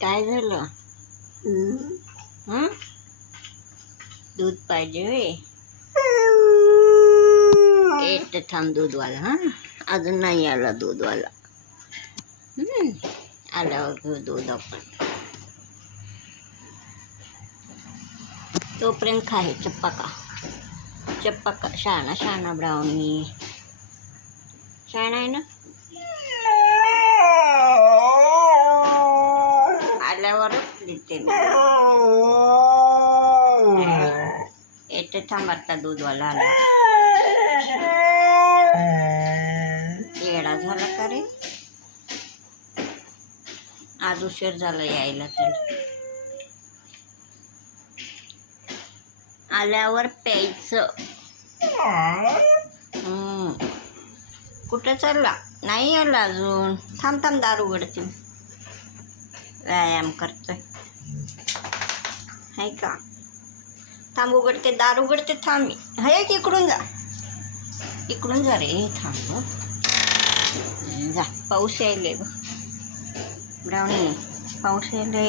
काय झालं? हं? दूध पाहिजे होय? येतं थांब दूधवाला. हां, अजून नाही आला दूधवाला. आल्यावर घेऊ दूध आपण. तोपर्यंत खाय चप्पा शहाणा शहाणा ब्राउनी शहाणा आहे ना. आल्यावरच देते ना. येते थांब आता दूधवाला आला. येडा झाला का रे? आज उशीर झाला यायला. त्याला आल्यावर प्यायचं. कुठं चालला? नाही आला अजून. थांब दार उघडते. व्यायाम करतोय हाय का? थांब उघडते, दार उघडते. थांब. हाय की इकडून जा रे. थांब जा. पाऊस यायले बघ ब्राउनी, पाऊस यायले.